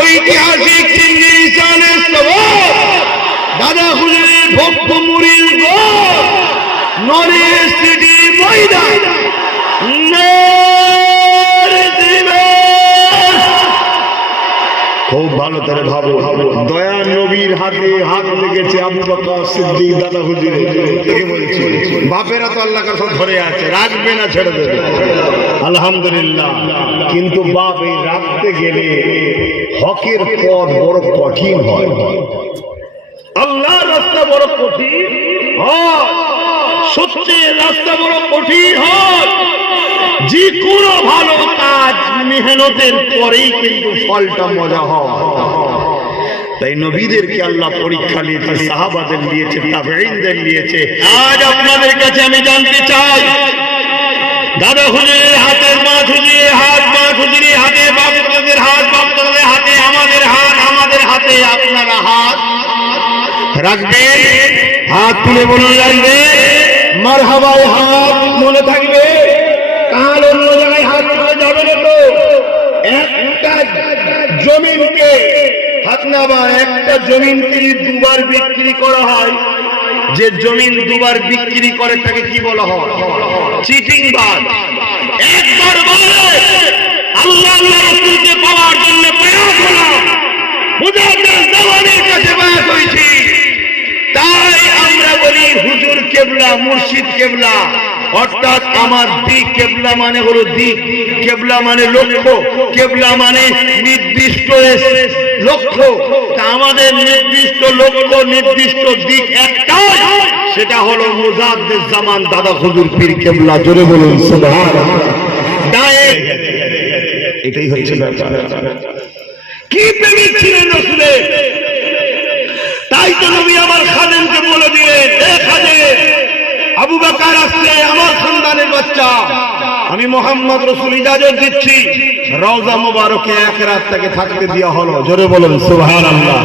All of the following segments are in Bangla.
ঐতিহাসিক চিন্নিসানের সবাব দাদা হুজুরের ভক্ত মুড়ির গড় নরেশ সিটি ময়দান। ভালো করে ভাবো দয়া নবীর হাতে হাত লেগেছে আবু বকর সিদ্দিক দাদা হুজুরে থেকে বলছি, বাপেরা তো আল্লাহ কাছে ধরে আছে, রাখবে না, ছেড়ে দেবে। আলহামদুলিল্লাহ। কিন্তু বাপ এই রাখতে গেলে হকের পথ বড় কঠিন হয়। আল্লাহর রাস্তা বড় কঠিন হয়। সত্যের রাস্তা বড় কঠিন হয়। যে কোনো ভালো কাজ মেহনতের পরেই কিন্তু ফলটা মজা হয়। তাই নবীদেরকে আল্লাহ পরীক্ষা নিয়েছে সাহাবাদের নিয়েছে তাবেইনদের নিয়েছে আজ আপনাদের কাছে আমি জানতে চাই, দাদা হুজুরের হাতের মা হুজুরের হাত মা হুজুরের হাতে বাপ দাদাদের হাত বাপ দাদাদের হাতে, আমাদের হাত, আমাদের হাতে, আপনারা হাত রাখবেন, হাত তুলে বলুন রাখবে মার হাত মনে থাকবে তাহলে অন্য জায়গায় হাত তুলে যাবে না তো? একটা জমিনকে হাত না বা, একটা জমিনকে দুবার বিক্রি করা হয়, যে জমিন দুবার বিক্রি করে তাকে কি বলা হয়? চিটিং বাদ একবার আল্লাহ রসুলকে পাওয়ার জন্য প্রয়াস হলাম মুজাহিদের কাছে প্রয়াস হয়েছি। তাই আমরা বলি হুজুর কেবলা, মুর্শিদ কেবলা। অর্থাৎ আমার দিক কেবলা মানে হলো দিক, কেবলা মানে লক্ষ্য, কেবলা মানে নির্দিষ্ট লক্ষ্য। তা আমাদের নির্দিষ্ট লক্ষ্য, নির্দিষ্ট দিক একটাই, সেটা হলো মুজাদ্দের জামান দাদা হুজুর পীর কেবলা। জোরে বলুন এটাই হচ্ছে ব্যাপার। কি প্রেমিক ছিলেন তাই তো নবী আমার খাদেমকে বলে দিলেন আবু বাকার আসছে, আমার সন্তানের বাচ্চা। আমি মোহাম্মদ রসুল ইজাজত দিচ্ছি। রওজা মুবারকে এক রাত তাকে থাকতে দেওয়া হলো। জোরে বলুন সুহার আল্লাহ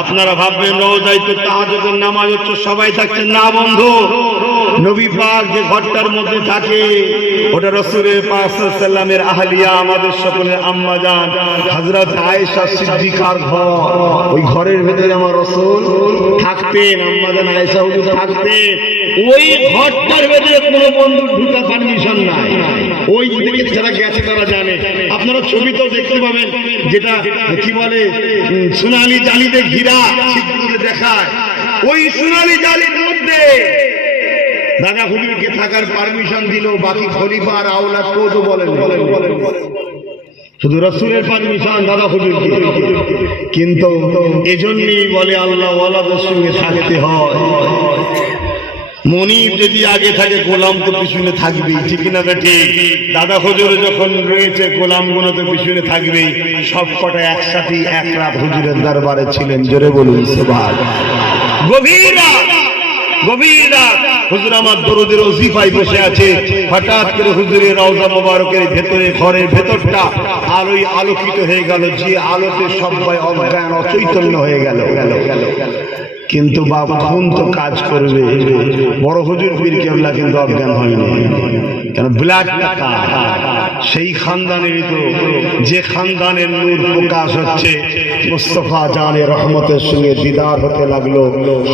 আপনারা ভাববেন রওজাই তো তাহাজের নামাজ হচ্ছে, সবাই থাকছেন। না, বন্ধু। নবী পাক যে ঘরটার মধ্যে থাকে, ওটা রসুলের পাক সাল্লামের আহলিয়া, আমাদের সকলের আম্মা যান হযরত আয়েশা সিদ্দিকার ঘর। ওই ঘরের ভেতরে আমার রসুল থাকতেন, আম্মা যান আয়েশা হুজুর থাকতেন। ওই ঘরটার ভেতরে কোনো বন্ধু ঢুকা পারমিশন নাই। ওই দিকে যারা গেছে তারা জানে। আপনারা ছবি তো দেখতে পাবেন, যেটা কি বলে সোনালি জালিতে ঘিরা দেখায়। ওই সোনালি জালির মধ্যে দাদা হুজুরকে থাকার পারমিশন দিল বাকি খলিফা আর আওলাদ কেউ বলেন শুধু রসুলের পারমিশন দাদা হুজুরকে। কিন্তু এজন্যই বলে আল্লাহ ওয়ালাদের সঙ্গে থাকতে হয়। মনিব যদি আগে থাকে, গোলাম তো পিছনে থাকবেই, ঠিক না ঠিক? দাদা হুজুর যখন রয়েছে গোলামগুলো তো পিছনে থাকবেই। সব কটা একসাথে এক রাত হুজুরের দরবারে ছিলেন, জোরে বলুন সুভাষ গভীর গভীর রাত হুজুর আমার বসে আছে। হঠাৎ করে হুজুরের রওজা ভেতরে, ঘরের ভেতরটা আলোয় আলোকিত হয়ে গেল যে আলোতে সবাই অজ্ঞান অচৈতন্য হয়ে গেল গেল গেল। কিন্তু বাবা খুন তো কাজ করবে। বড় হুজুর পীর কেবলা কিন্তু অজ্ঞান হয়নি। কেন? ব্ল্যাক টাকা। সেই খানদানেরই তো যে খানদানের নূর প্রকাশ হচ্ছে, মুস্তফা জানে রহমতের সঙ্গে দিদার হতে লাগল,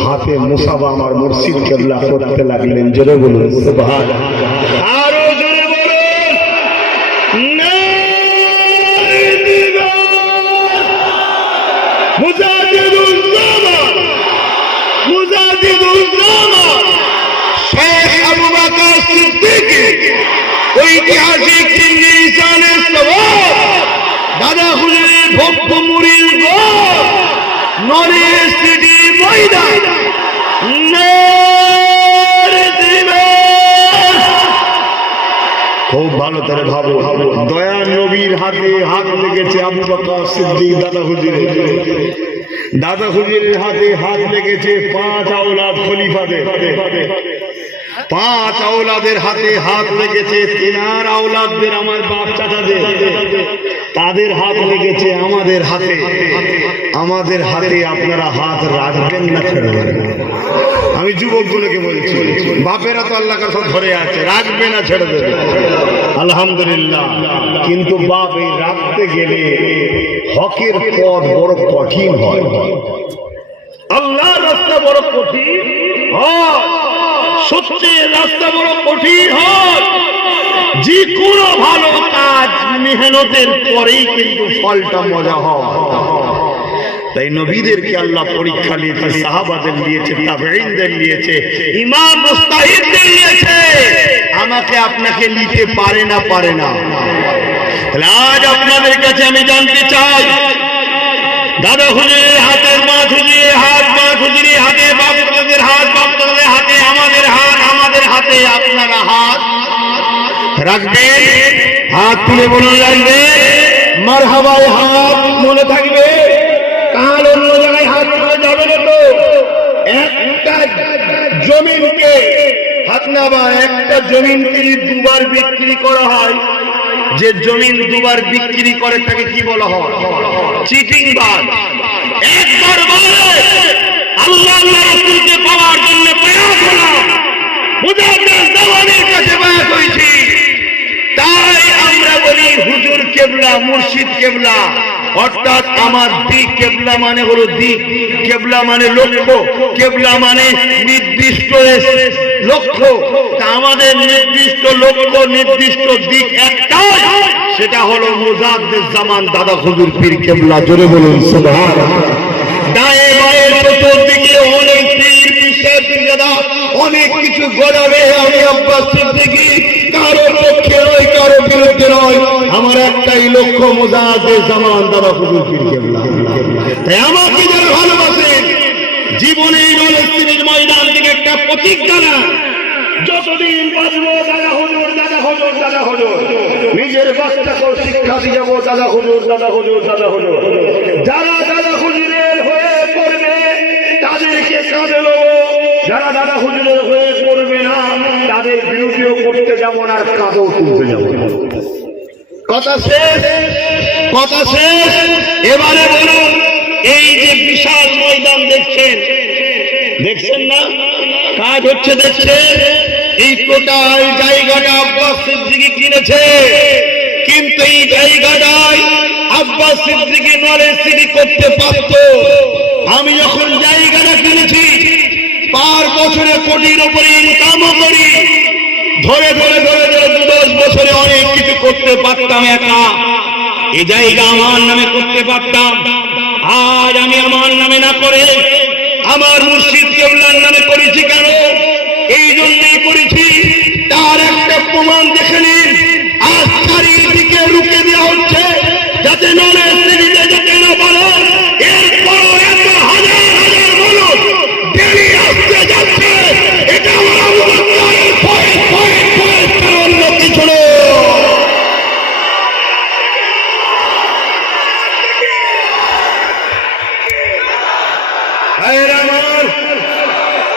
হাতে মুসাবা আমার মুর্শিদ কেবলা করতে লাগলেন। জোরে বলুন খুব ভালো তাহলে ভাবো। দয়া নবীর হাতে হাত লেগেছে আবু বকর সিদ্দিক দাদা হুজুর দাদা হুজুরের হাতে হাত লেগেছে পাঁচ আওলাদ খলিফাদের পাঁচ আওলাদের হাতে হাত লেগেছে, তিনার আওলাদদের আমার বাপ চাচাদের। তাদের হাত লেগেছে আমাদের হাতে। আমাদের হাতে আপনারা হাত রাখবেন না ছেড়বেন আমি যুবকগুলোকে বলছি, বাপেরা তো আল্লাহ কাছে ধরে আছে, রাখবে না ছেড়ে দেবে। আলহামদুলিল্লাহ। কিন্তু বাপ, এই রাখতে গেলে হকের পথ বড় কঠিন হয়। আল্লাহ রাস্তা বড় কঠিন হয়। সত্যের রাস্তা বড় কঠিন হয়। যে কোনো ভালো কাজ মেহনতের পরেই কিন্তু ফলটা মজা হয়। তাই নবীদেরকে আল্লাহ পরীক্ষা নিয়েছে, সাহাবাদের নিয়েছে, তাবেঈনদের নিয়েছে, ইমাম মুস্তাহিদদের নিয়েছে। আমাকে আপনাকে নিতে পারে না পারে না। আজ আপনাদের কাছে আমি জানতে চাই দাদা হুজুরের হাতের মা হুজুরের হাত মা হুজুরের হাতে, বাপ দাদের হাত, বাপ দাদের হাতে, আমাদের হাত, আমাদের হাতে, আপনারা হাত। রাখবেন, হাত তুলে বলুন রাখবে মার হাওয়ায় হাত মনে থাকবে। কাল অন্য জায়গায় হাত তুলে যাবে না তো। একটা জমিনকে, হাত না বা, একটা যদি দুবার বিক্রি করা হয়, যে জমিন দুবার বিক্রি করে তাকে কি বলা হয়? চিটিং বাদ একবার বলে আল্লাহ আল্লাহ রসুলকে পাওয়ার জন্য প্রয়াস হলাম মুজাহিদের দেওয়ানের কাছে বায়াত হয়েছি। তাই আমরা বলি হুজুর কেবলা, মুর্শিদ কেবলা। অর্থাৎ আমার দিক কেবলা মানে হলো দিক কেবলা মানে লক্ষ্য। কেবলা মানে নির্দিষ্ট লক্ষ্য। আমাদের নির্দিষ্ট লক্ষ্য, নির্দিষ্ট দিক একটাই। সেটা হলো মুজাদ্দের জামান দাদা হুজুর পীর কেবলা। জোরে বলুন চতুর্দিকে অনেক কিছু গড়াবে। আমি আব্বাস কারও কারও বিরুদ্ধে নয়, আমার একটাই লক্ষ্য মোজাদে জামান দাদা হুজুর পীর তাই আমাকে যারা ভালোবাসেন, জীবনে এই ময়দান থেকে একটা প্রতিজ্ঞা না। যতদিন বাঁচবো, দাদা হুজুর দাদা হুজুর দাদা হুজুর। নিজের বাচ্চাকেও শিক্ষা দিয়ে যাব দাদা হুজুর দাদা হুজুর দাদা হুজুর। যারা দাদা হুজুরের হয়ে পড়বে, তাদেরকে কাঁদে যারা দাদা হুজুরের হয়ে পড়বে না, তাদের বিরোধীও করতে যাব না আর কাঁদেও তুলতে যাব। কথা শেষ কথা শেষ। এবারে বলুন, এই যে বিশাল ময়দান দেখছেন দেখছেন না? কাজ হচ্ছে দেখছেন এই টোটাল জায়গাটা আব্বাস সিদ্দিকি কিনেছে। কিন্তু এই জায়গাটায় আব্বাস সিদ্দিকি নলেজ সিটি করতে পারত। আমি যখন জায়গাটা কিনেছি, পার বছরে কোটির উপরে ইনকামও করি। ধরে ধরে ধরে ধরে দু দশ বছরে অনেক কিছু করতে পারতাম একা। এ জায়গা আমার নামে করতে পারতাম। আজ আমি আমার নামে না করে, আমার মুর্শিদ কেউলার নামে করেছি কেন? এই জন্যই করেছি। তার একটা প্রমাণ দেখে নিন।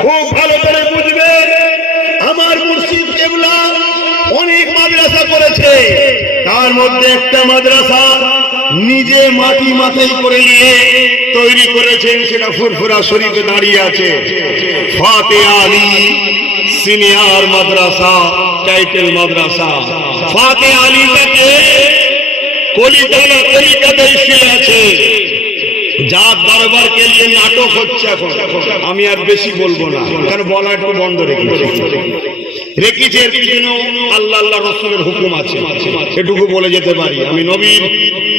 খুব ভালো করে বুঝবে আমার মুর্শিদ অনেক মাদ্রাসা করেছে। তার মধ্যে একটা মাদ্রাসা নিজে মাটি মাথায় করে নিয়ে তৈরি করেছেন, সেটা ফুরফুরা শরীফে দাঁড়িয়ে আছে। Fateh Ali senior madrasa, title madrasa. ফাতে আলীটাকে কলিকাতা কলিকাতায় শুয়ে আছে যার দরবারকে নিয়ে নাটক হচ্ছে এখন, আমি আর বেশি বলব না, কারণ বলা একটু বন্ধ রেখেছি। রেখেছি এর পিছনেও আল্লাহ আল্লাহ রসুলের হুকুম আছে, এটুকু বলে যেতে পারি। আমি নবীর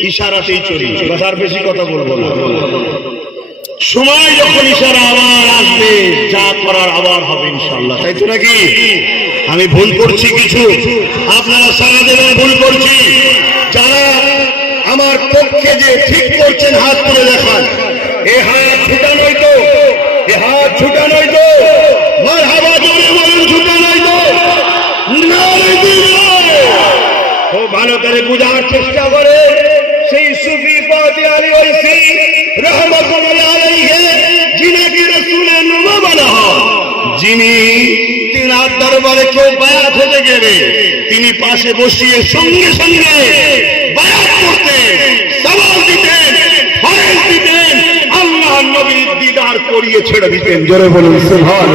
ইশারাতেই চলি, বাস আর বেশি কথা বলব না। সময় যখন ইশারা আবার আসবে, যা করার আবার হবে ইনশাল্লাহ তাই তো নাকি? আমি ভুল করছি কিছু? আপনারা সারা দেবেন ভুল করছি। যারা আমার পক্ষে যে ঠিক করছেন, হাত তুলে দেখান। এ হাত ছুটানোই তো, এ হাত ছুটানোই তো। মার জোরে বলুন, ছুটানোই তো। ভালো করে চেষ্টা করে। সেই সুফি পাতি আলী ঐসি রহমতুল্লাহ যিনি কেউ বায়াত তিনি পাশে বসিয়ে সঙ্গে সঙ্গে আল্লাহ নবীর দিদার করিয়ে ছেড়ে দিতেন। জোরে বলুন সুবহান